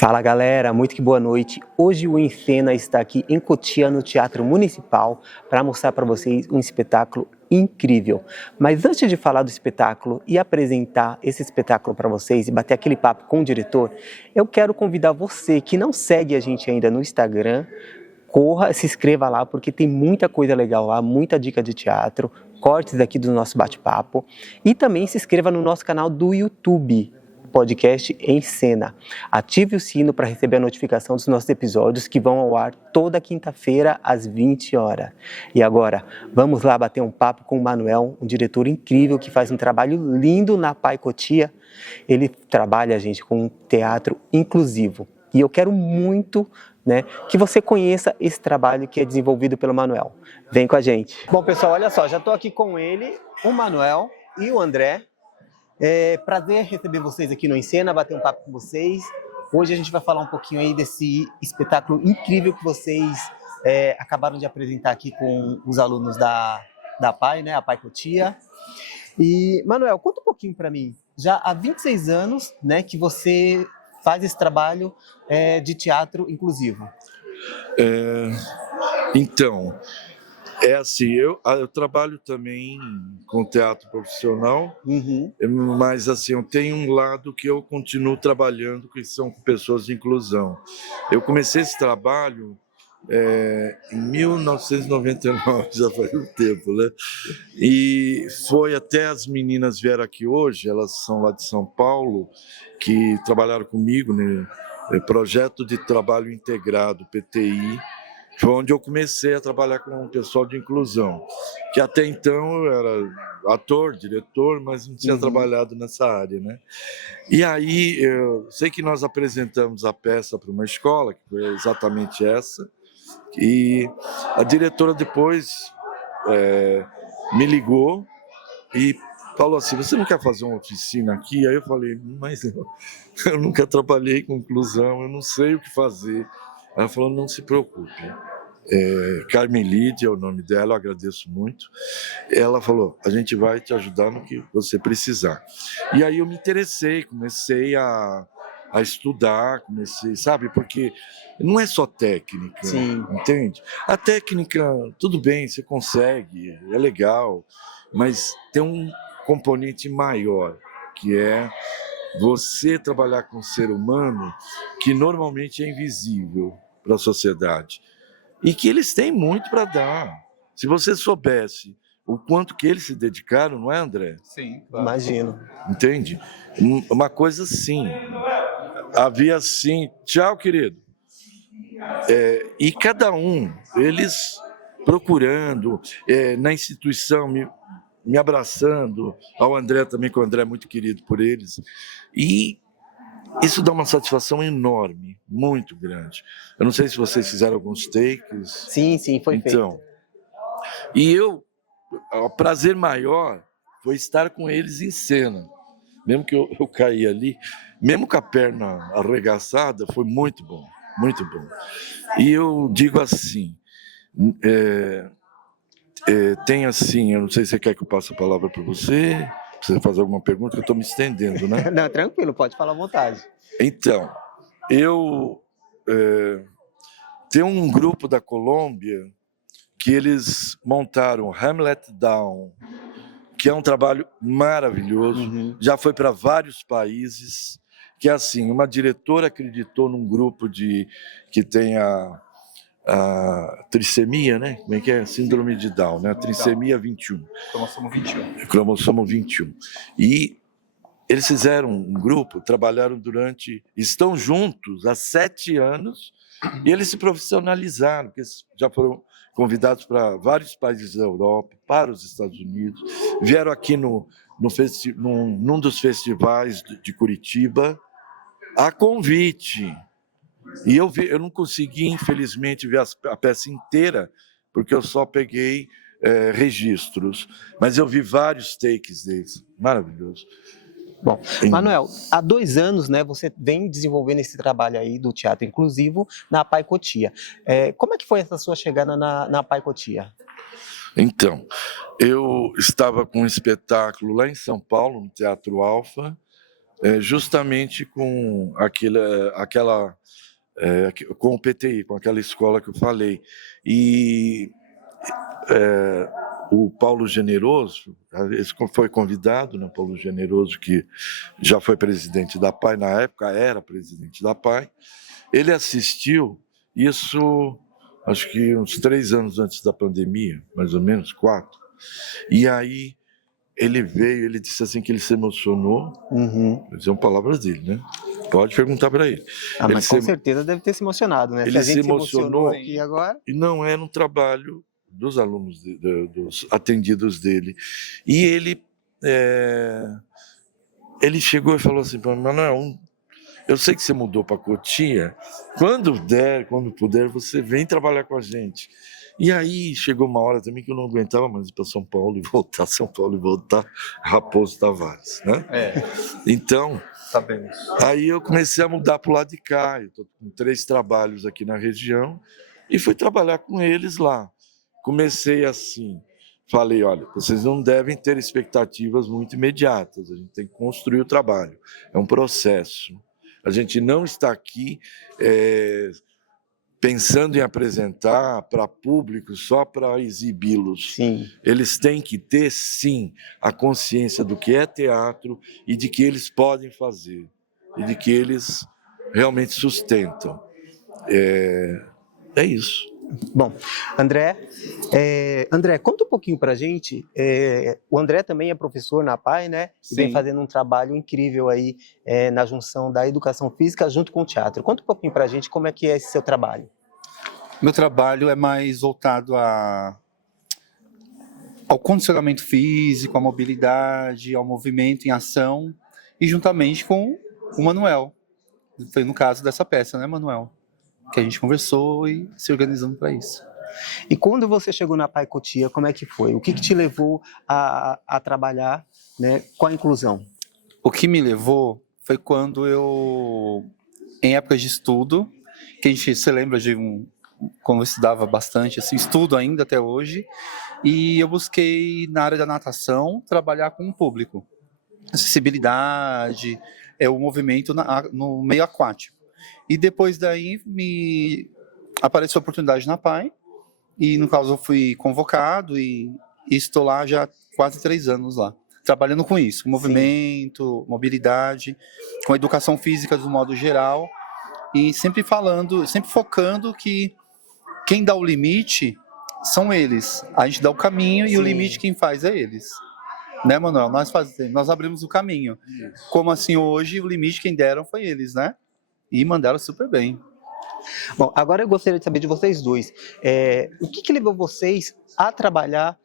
Fala galera, muito que boa noite. Hoje o Em Cena está aqui em Cotia, no Teatro Municipal, para mostrar para vocês um espetáculo incrível. Mas antes de falar do espetáculo e apresentar esse espetáculo para vocês e bater aquele papo com o diretor, eu quero convidar você que não segue a gente ainda no Instagram, corra, se inscreva lá, porque tem muita coisa legal lá, muita dica de teatro, cortes aqui do nosso bate-papo. E também se inscreva no nosso canal do YouTube, Podcast Em Cena. Ative o sino para receber a notificação dos nossos episódios que vão ao ar toda quinta-feira às 20 horas. E agora, vamos lá bater um papo com o Manuel, um diretor incrível que faz um trabalho lindo na Pai Cotia. Ele trabalha, gente, com um teatro inclusivo. E eu quero muito, que você conheça esse trabalho que é desenvolvido pelo Manuel. Vem com a gente. Bom, pessoal, olha só, já estou aqui com ele, o Manuel e o André. É prazer receber vocês aqui no Em Cena, bater um papo com vocês. Hoje a gente vai falar um pouquinho aí desse espetáculo incrível que vocês acabaram de apresentar aqui com os alunos da PAI, a PAI Cotia. E, Manuel, conta um pouquinho para mim. Já há 26 anos, que você faz esse trabalho de teatro inclusivo. Então, é assim, eu trabalho também com teatro profissional, mas assim, eu tenho um lado que eu continuo trabalhando, que são pessoas de inclusão. Eu comecei esse trabalho em 1999, já faz um tempo, né? E foi até as meninas vieram aqui hoje, elas são lá de São Paulo, que trabalharam comigo, né? Projeto de Trabalho Integrado, PTI, foi onde eu comecei a trabalhar com o pessoal de inclusão, que até então eu era ator, diretor, mas não tinha trabalhado nessa área, né? E aí, eu sei que nós apresentamos a peça para uma escola, que foi exatamente essa, e a diretora depois me ligou e falou assim, você não quer fazer uma oficina aqui? Aí eu falei, mas eu nunca trabalhei com inclusão, eu não sei o que fazer. Ela falou, não se preocupe. Carmen Lídia é o nome dela, eu agradeço muito. Ela falou, a gente vai te ajudar no que você precisar. E aí eu me interessei, comecei a estudar, sabe? Porque não é só técnica, Sim. Entende? A técnica, tudo bem, você consegue, é legal, mas tem um componente maior, que é você trabalhar com o ser humano que normalmente é invisível para a sociedade e que eles têm muito para dar. Se você soubesse o quanto que eles se dedicaram, não é, André? Sim, claro. Imagino. Entende? Uma coisa assim, havia assim, tchau, querido. E cada um, eles procurando, na instituição, me abraçando, ao André também, que o André é muito querido por eles, e isso dá uma satisfação enorme, muito grande. Eu não sei se vocês fizeram alguns takes. Sim, foi feito. E o prazer maior foi estar com eles em cena. Mesmo que eu caí ali, mesmo com a perna arregaçada, foi muito bom, muito bom. E eu digo assim, tem assim, eu não sei se você quer que eu passe a palavra para você fazer alguma pergunta, que eu estou me estendendo, né? Não, tranquilo, pode falar à vontade. Então, eu tenho um grupo da Colômbia que eles montaram Hamlet Down, que é um trabalho maravilhoso, já foi para vários países, que é assim, uma diretora acreditou num grupo que tem a trissomia, né? Como é que é? Síndrome de Down, né? Trissomia 21. Cromossomo 21. E eles fizeram um grupo, trabalharam estão juntos há 7 anos, e eles se profissionalizaram, porque já foram convidados para vários países da Europa, para os Estados Unidos, vieram aqui num dos festivais de Curitiba, a convite. E eu não consegui, infelizmente, ver a peça inteira, porque eu só peguei registros, mas eu vi vários takes deles, maravilhoso. Bom, Manuel, há 2 anos, você vem desenvolvendo esse trabalho aí do teatro inclusivo na PAI Cotia. Como é que foi essa sua chegada na PAI Cotia? Então, eu estava com um espetáculo lá em São Paulo, no Teatro Alfa, justamente com com o PTI, com aquela escola que eu falei. E o Paulo Generoso, esse foi convidado, né, Paulo Generoso, que já foi presidente da PAI, na época era presidente da PAI, ele assistiu isso, acho que uns 3 anos antes da pandemia, mais ou menos, 4, e aí ele veio, ele disse assim que ele se emocionou, são palavras dele, né? Pode perguntar para ele. Mas com certeza deve ter se emocionado, né? Ele se a gente se emocionou aqui agora. E não era um trabalho dos alunos, dos atendidos dele. E ele chegou e falou assim para mim: Manuel, eu sei que você mudou para Cotia, quando puder, você vem trabalhar com a gente. E aí chegou uma hora também que eu não aguentava mais ir para São Paulo e voltar, Raposo Tavares, né? Então, sabemos. Aí eu comecei a mudar para o lado de cá, eu estou com 3 trabalhos aqui na região, e fui trabalhar com eles lá. Comecei assim, falei, olha, vocês não devem ter expectativas muito imediatas, a gente tem que construir o trabalho, é um processo. A gente não está aqui pensando em apresentar para público só para exibi-los. Sim. Eles têm que ter, sim, a consciência do que é teatro e de que eles podem fazer, e de que eles realmente sustentam. É isso. Bom, André, conta um pouquinho pra gente, o André também é professor na PAI, né? E vem fazendo um trabalho incrível aí na junção da educação física junto com o teatro. Conta um pouquinho pra gente como é que é esse seu trabalho. Meu trabalho é mais voltado ao condicionamento físico, à mobilidade, ao movimento em ação, e juntamente com o Manuel. Foi no caso dessa peça, né, Manuel? Que a gente conversou e se organizando para isso. E quando você chegou na PAI Cotia, como é que foi? O que te levou a trabalhar, né, com a inclusão? O que me levou foi quando eu, em épocas de estudo, que a gente se lembra de como eu estudava bastante, assim, estudo ainda até hoje, e eu busquei na área da natação trabalhar com o público. Acessibilidade, o movimento no meio aquático. E depois daí me apareceu a oportunidade na PAI, e no caso eu fui convocado e estou lá já há quase 3 anos lá, trabalhando com isso, movimento, mobilidade, com educação física do modo geral, e sempre focando que quem dá o limite são eles, a gente dá o caminho e o limite quem faz é eles. Né, Manuel? Nós abrimos o caminho. Isso. Como assim hoje o limite quem deram foi eles, né? E mandaram super bem. Bom, agora eu gostaria de saber de vocês dois, o que levou vocês a trabalhar,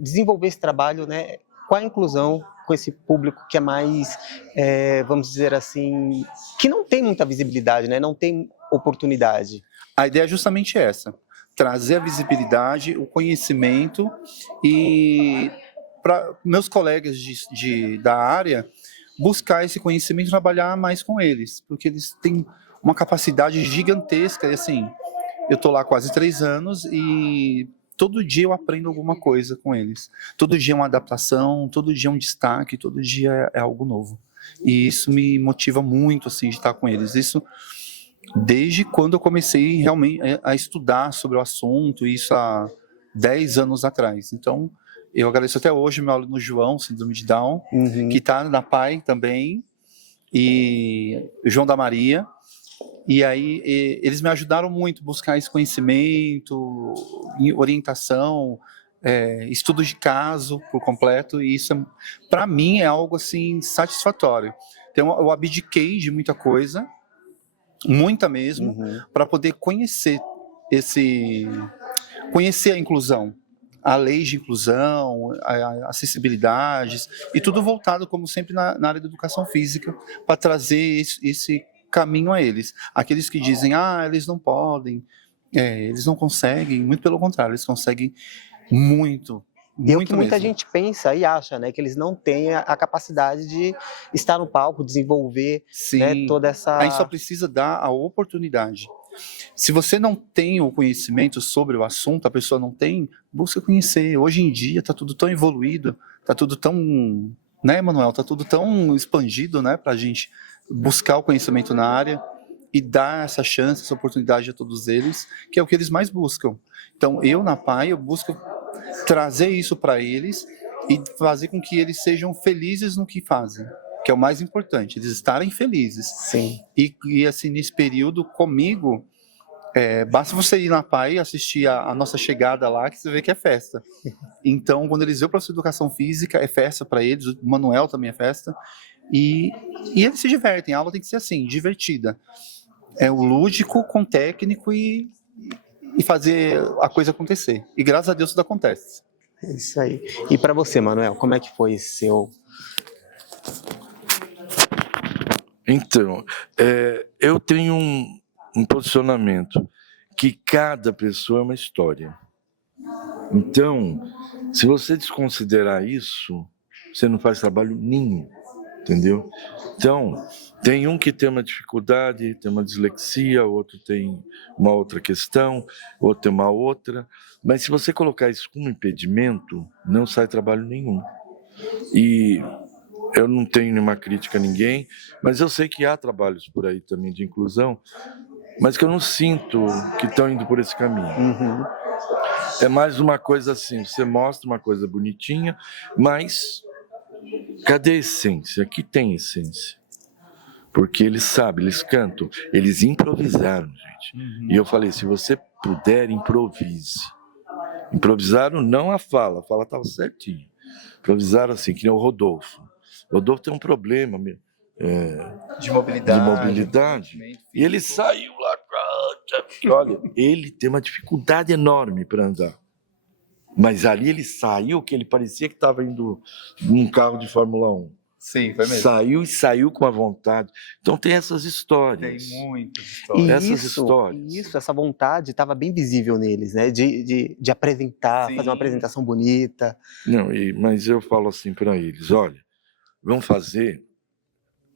desenvolver esse trabalho, né, com a inclusão, com esse público que é mais, vamos dizer assim, que não tem muita visibilidade, né, não tem oportunidade. A ideia é justamente essa, trazer a visibilidade, o conhecimento e para meus colegas da área buscar esse conhecimento e trabalhar mais com eles, porque eles têm uma capacidade gigantesca, e assim, eu estou lá há quase 3 anos e todo dia eu aprendo alguma coisa com eles. Todo dia é uma adaptação, todo dia é um destaque, todo dia é algo novo. E isso me motiva muito, assim, de estar com eles. Isso desde quando eu comecei realmente a estudar sobre o assunto, isso há 10 anos atrás. Então, eu agradeço até hoje meu aluno João, síndrome de Down, que está na PAI também, e João da Maria. E aí eles me ajudaram muito a buscar esse conhecimento, orientação, estudo de caso por completo, e isso para mim é algo assim satisfatório. Então eu abdiquei de muita coisa, muita mesmo, para poder conhecer a inclusão, a lei de inclusão, a acessibilidades, e tudo voltado, como sempre, na área da educação física, para trazer esse caminho a eles. Aqueles que dizem, eles não podem, eles não conseguem, muito pelo contrário, eles conseguem muito. E é o que muita gente pensa e acha, né, que eles não têm a capacidade de estar no palco, desenvolver, né, toda essa... A gente só precisa dar a oportunidade. Se você não tem o conhecimento sobre o assunto, a pessoa não tem, busca conhecer. Hoje em dia está tudo tão evoluído, está tudo tão né, Manuel? Tá tudo tão expandido, né, para a gente buscar o conhecimento na área e dar essa chance, essa oportunidade a todos eles, que é o que eles mais buscam. Então, eu na PAI, eu busco trazer isso para eles e fazer com que eles sejam felizes no que fazem, que é o mais importante, eles estarem felizes. Sim. E assim, nesse período, comigo, basta você ir na PAI e assistir a nossa chegada lá, que você vê que é festa. Então, quando eles vêem o professor de educação física, é festa para eles, o Manuel também é festa, e eles se divertem, a aula tem que ser assim, divertida. É o lúdico com técnico e fazer a coisa acontecer. E graças a Deus tudo acontece. É isso aí. E para você, Manuel, como é que foi esse seu... Então, eu tenho um posicionamento que cada pessoa é uma história. Então, se você desconsiderar isso, você não faz trabalho nenhum, entendeu? Então, tem um que tem uma dificuldade, tem uma dislexia, outro tem uma outra questão, outro tem uma outra, mas se você colocar isso como impedimento, não sai trabalho nenhum. E eu não tenho nenhuma crítica a ninguém, mas eu sei que há trabalhos por aí também de inclusão, mas que eu não sinto que estão indo por esse caminho. Uhum. É mais uma coisa assim, você mostra uma coisa bonitinha, mas cadê a essência? Aqui tem essência. Porque eles sabem, eles cantam, eles improvisaram, gente. E eu falei, se você puder, improvise. Improvisaram não a fala estava certinha. Improvisaram assim, que nem o Rodolfo. O Rodolfo tem um problema De mobilidade. de mobilidade. E ele saiu lá. Olha, ele tem uma dificuldade enorme para andar. Mas ali ele saiu, que ele parecia que estava indo num carro de Fórmula 1. Sim, foi mesmo. Saiu e saiu com a vontade. Então tem essas histórias. Tem muitas E histórias. Essas histórias. essa vontade estava bem visível neles, né? De apresentar, Sim. fazer uma apresentação bonita. Não, mas eu falo assim para eles, olha, vamos fazer,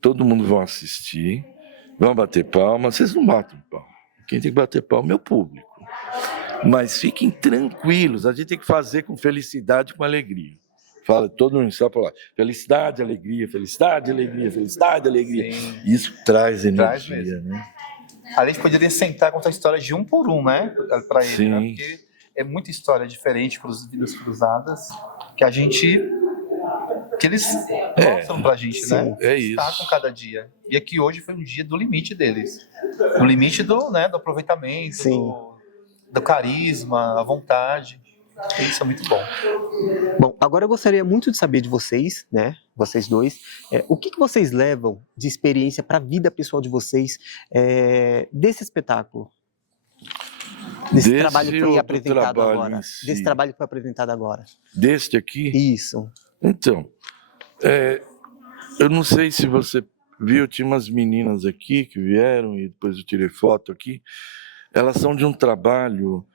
todo mundo vai assistir, vão bater palma, vocês não batem palma. Quem tem que bater palma é o público. Mas fiquem tranquilos, a gente tem que fazer com felicidade, com alegria. Fala, todo mundo sabe falar, felicidade, alegria, felicidade, alegria, felicidade, alegria. Sim. Isso traz Traz energia, mesmo. né? A gente poderia sentar e contar a história de um por um, né? Para ele, Sim. né? Porque é muita história diferente para os Vidas Cruzadas que eles mostram pra gente, sim, né? é Está isso. com cada dia. E aqui hoje foi um dia do limite deles. Do limite do aproveitamento, Sim. do carisma, a vontade. Isso é muito bom. Bom, agora eu gostaria muito de saber de vocês, né? Vocês dois, o que vocês levam de experiência para a vida pessoal de vocês desse espetáculo? Desse trabalho que foi apresentado agora. Desse trabalho que foi apresentado agora. Deste aqui? Isso. Então, eu não sei se você viu, tinha umas meninas aqui que vieram e depois eu tirei foto aqui. Elas são de um trabalho,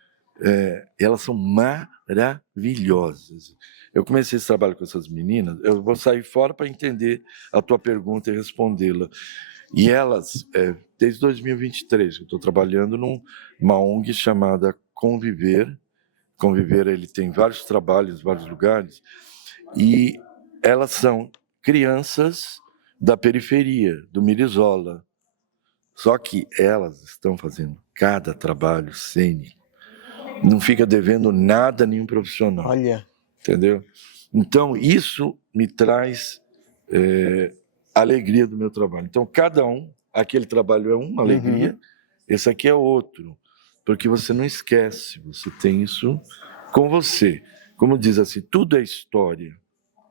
elas são maravilhosas. Eu comecei esse trabalho com essas meninas, eu vou sair fora para entender a tua pergunta e respondê-la. E elas, desde 2023, eu estou trabalhando numa ONG chamada Conviver. Conviver, ele tem vários trabalhos, vários lugares, e elas são crianças da periferia, do Mirizola. Só que elas estão fazendo cada trabalho cênico. Não fica devendo nada a nenhum profissional. Olha. Entendeu? Então, isso me traz alegria do meu trabalho. Então, cada um, aquele trabalho é uma alegria, esse aqui é outro. Porque você não esquece, você tem isso com você. Como diz assim, tudo é história,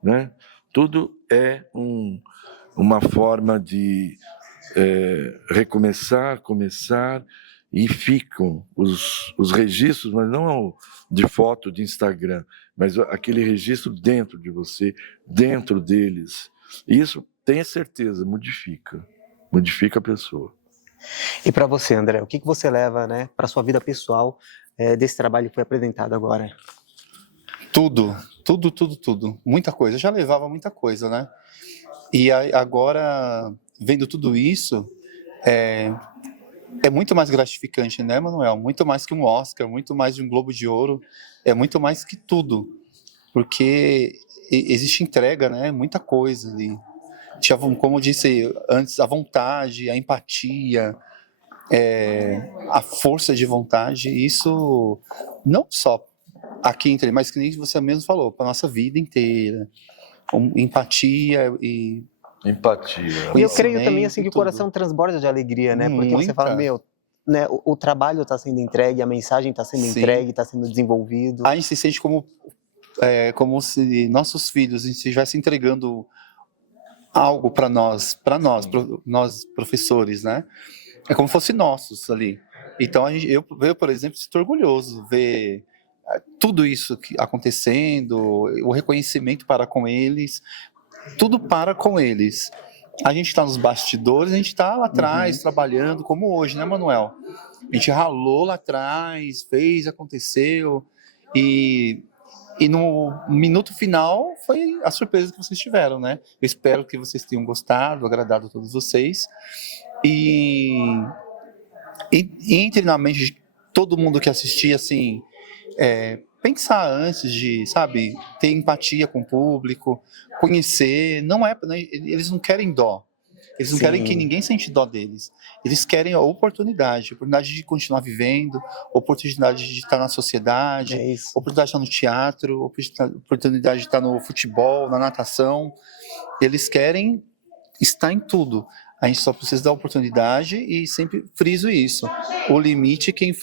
né? Tudo é uma forma de recomeçar, começar, e ficam os registros, mas não de foto de Instagram, mas aquele registro dentro de você, dentro deles. E isso, tenha certeza, modifica a pessoa. E para você, André, o que você leva, né, para sua vida pessoal desse trabalho que foi apresentado agora? Tudo. Muita coisa. Eu já levava muita coisa, né? E agora, vendo tudo isso, é muito mais gratificante, né, Manuel? Muito mais que um Oscar, muito mais de um Globo de Ouro, é muito mais que tudo. Porque existe entrega, né? Muita coisa ali. Tinha, como eu disse antes, a vontade, a empatia, a força de vontade, isso não só aqui entre, mas que nem você mesmo falou, para nossa vida inteira. Empatia e E eu creio também assim que o coração transborda de alegria, né? Porque você fala, né, o trabalho está sendo entregue, a mensagem está sendo entregue, está sendo desenvolvido. A gente se sente como se nossos filhos estivessem entregando algo para nós professores, né? É como se fosse nossos ali. Então eu, por exemplo, sinto orgulhoso ver tudo isso acontecendo, o reconhecimento para com eles, tudo para com eles. A gente está nos bastidores, a gente está lá atrás trabalhando, como hoje, né, Manuel? A gente ralou lá atrás, fez, aconteceu, e no minuto final foi a surpresa que vocês tiveram, né? Eu espero que vocês tenham gostado, agradado a todos vocês. E entre na mente de todo mundo que assistir, assim, pensar antes de, sabe, ter empatia com o público, conhecer, eles não querem dó. Eles não querem que ninguém sente dó deles. Eles querem a oportunidade de continuar vivendo, oportunidade de estar na sociedade, oportunidade de estar no teatro, oportunidade de estar no futebol, na natação. Eles querem estar em tudo. A gente só precisa dar oportunidade e sempre friso isso. O limite quem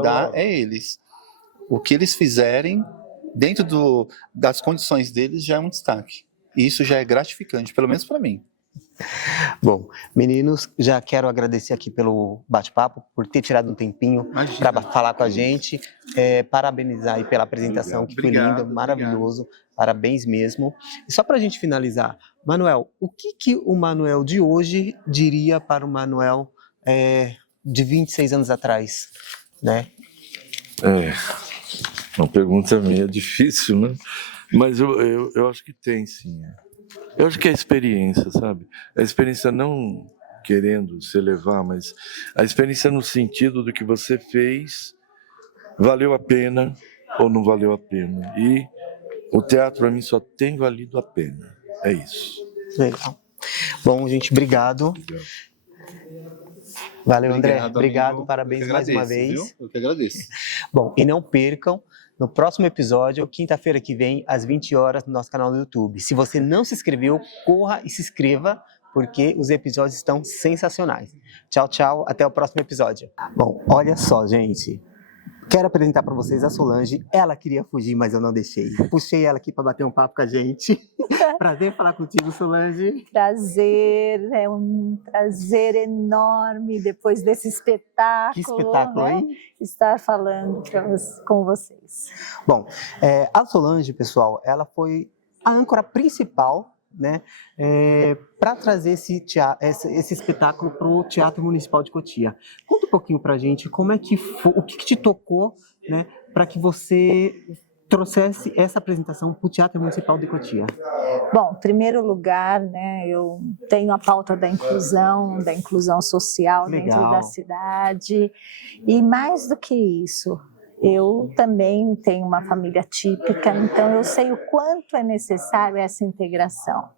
dá é eles. O que eles fizerem dentro das condições deles já é um destaque. E isso já é gratificante, pelo menos para mim. Bom, meninos, já quero agradecer aqui pelo bate-papo, por ter tirado um tempinho para falar com a gente, parabenizar aí pela apresentação, que foi linda, maravilhoso, parabéns mesmo. E só para a gente finalizar, Manuel, o que o Manuel de hoje diria para o Manuel de 26 anos atrás, né? Uma pergunta meio difícil, né? Mas eu acho que tem, sim. Eu acho que é a experiência, sabe? A experiência não querendo se elevar, mas a experiência no sentido do que você fez valeu a pena ou não valeu a pena. E o teatro, para mim, só tem valido a pena. É isso. Legal. Bom, gente, obrigado. Valeu, André. Obrigado, amigo. Parabéns mais uma vez. Viu? Eu que agradeço. Bom, e não percam, no próximo episódio, quinta-feira que vem, às 20 horas, no nosso canal do YouTube. Se você não se inscreveu, corra e se inscreva, porque os episódios estão sensacionais. Tchau, tchau. Até o próximo episódio. Bom, olha só, gente. Quero apresentar para vocês a Solange. Ela queria fugir, mas eu não deixei. Puxei ela aqui para bater um papo com a gente. Prazer falar contigo, Solange. Prazer, é um prazer enorme depois desse espetáculo. Que espetáculo, né? hein? Estar falando com vocês. Bom, a Solange, pessoal, ela foi a âncora principal, né, para trazer esse espetáculo para o Teatro Municipal de Cotia. Conta um pouquinho para a gente como é que foi, o que te tocou, né, para que você trouxesse essa apresentação para o Teatro Municipal de Cotia. Bom, em primeiro lugar, né, eu tenho a pauta da inclusão social dentro da cidade, e mais do que isso, eu também tenho uma família típica, então eu sei o quanto é necessário essa integração.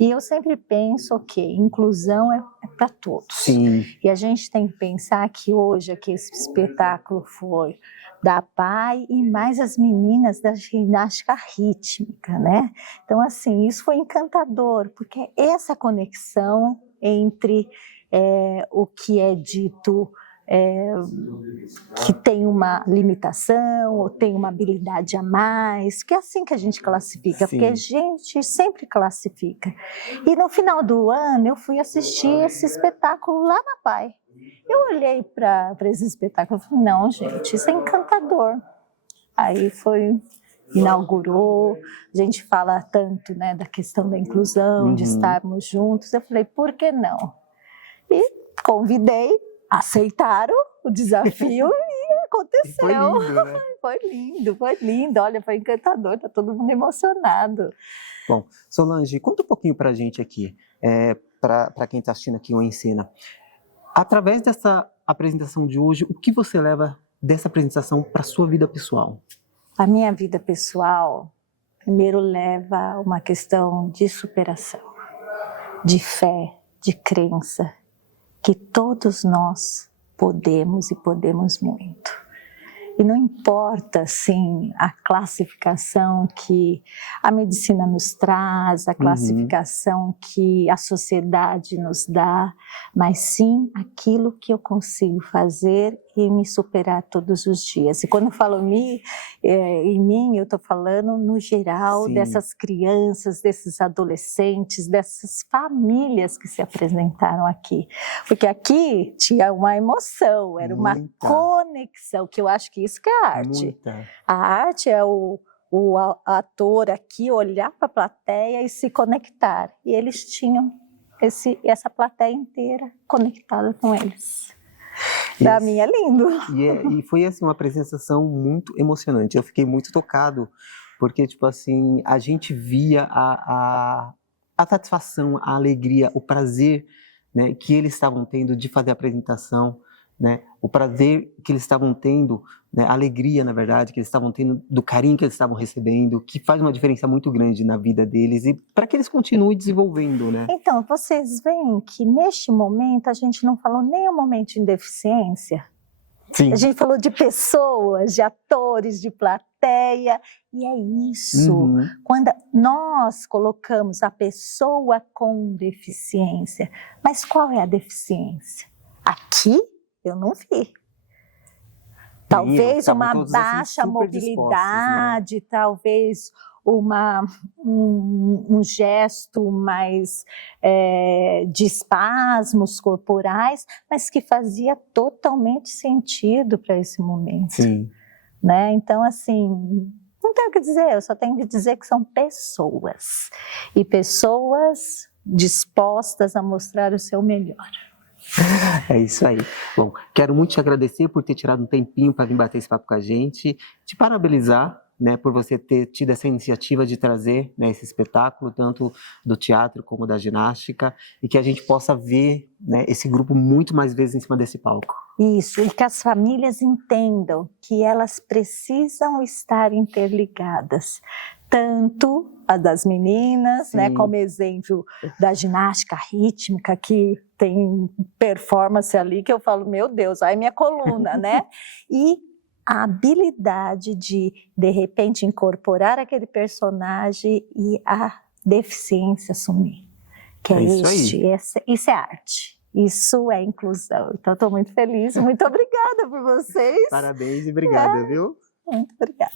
E eu sempre penso que inclusão é para todos. Sim. E a gente tem que pensar que hoje aqui esse espetáculo foi da PAI e mais as meninas da ginástica rítmica, né? Então, assim, isso foi encantador, porque essa conexão entre o que é dito que tem uma limitação ou tem uma habilidade a mais, que é assim que a gente classifica, Sim. porque a gente sempre classifica. E no final do ano eu fui assistir esse espetáculo lá na PAI. Eu olhei para esse espetáculo e falei, não, gente, isso é encantador. Aí inaugurou, a gente fala tanto, né, da questão da inclusão, de estarmos juntos, eu falei, por que não? E convidei, aceitaram o desafio e aconteceu. Foi lindo, né? Foi lindo, olha, foi encantador, tá todo mundo emocionado. Bom, Solange, conta um pouquinho pra gente aqui, para quem está assistindo aqui o Em Cena. Através dessa apresentação de hoje, o que você leva dessa apresentação para sua vida pessoal? A minha vida pessoal primeiro leva a uma questão de superação, de fé, de crença, que todos nós podemos e podemos muito. E não importa, assim, a classificação que a medicina nos traz, a classificação que a sociedade nos dá, mas sim aquilo que eu consigo fazer e me superar todos os dias. E quando eu falo em mim, eu estou falando no geral, sim, dessas crianças, desses adolescentes, dessas famílias que se apresentaram aqui. Porque aqui tinha uma emoção, era uma conexão, que eu acho que isso que é a arte. Muita. A arte é o ator aqui olhar para a plateia e se conectar. E eles tinham essa plateia inteira conectada com eles. Para mim é lindo. E foi assim uma apresentação muito emocionante. Eu fiquei muito tocado, porque tipo assim, a gente via a satisfação, a alegria, o prazer, né, que eles estavam tendo de fazer a apresentação, né, o prazer que eles estavam tendo, né, a alegria, na verdade, que eles estavam tendo, do carinho que eles estavam recebendo, que faz uma diferença muito grande na vida deles e para que eles continuem desenvolvendo, né? Então, vocês veem que neste momento a gente não falou nem o momento de deficiência. Sim. A gente falou de pessoas, de atores, de plateia, e é isso. Quando nós colocamos a pessoa com deficiência, mas qual é a deficiência? Aqui eu não vi. Talvez uma baixa mobilidade, né? Talvez um gesto mais de espasmos corporais, mas que fazia totalmente sentido para esse momento. Sim. Né? Então, assim, não tenho o que dizer, eu só tenho que dizer que são pessoas. E pessoas dispostas a mostrar o seu melhor. É isso aí. Bom, quero muito te agradecer por ter tirado um tempinho para vir bater esse papo com a gente, te parabenizar, né, por você ter tido essa iniciativa de trazer, né, esse espetáculo, tanto do teatro como da ginástica, e que a gente possa ver, né, esse grupo muito mais vezes em cima desse palco. Isso, e que as famílias entendam que elas precisam estar interligadas, tanto a das meninas, né, como exemplo da ginástica rítmica, que tem performance ali que eu falo, meu Deus, ai minha coluna, né? E a habilidade de repente, incorporar aquele personagem e a deficiência sumir. Que é isso é arte. Isso é inclusão. Então, estou muito feliz, muito obrigada por vocês. Parabéns e obrigada, viu? Muito obrigada.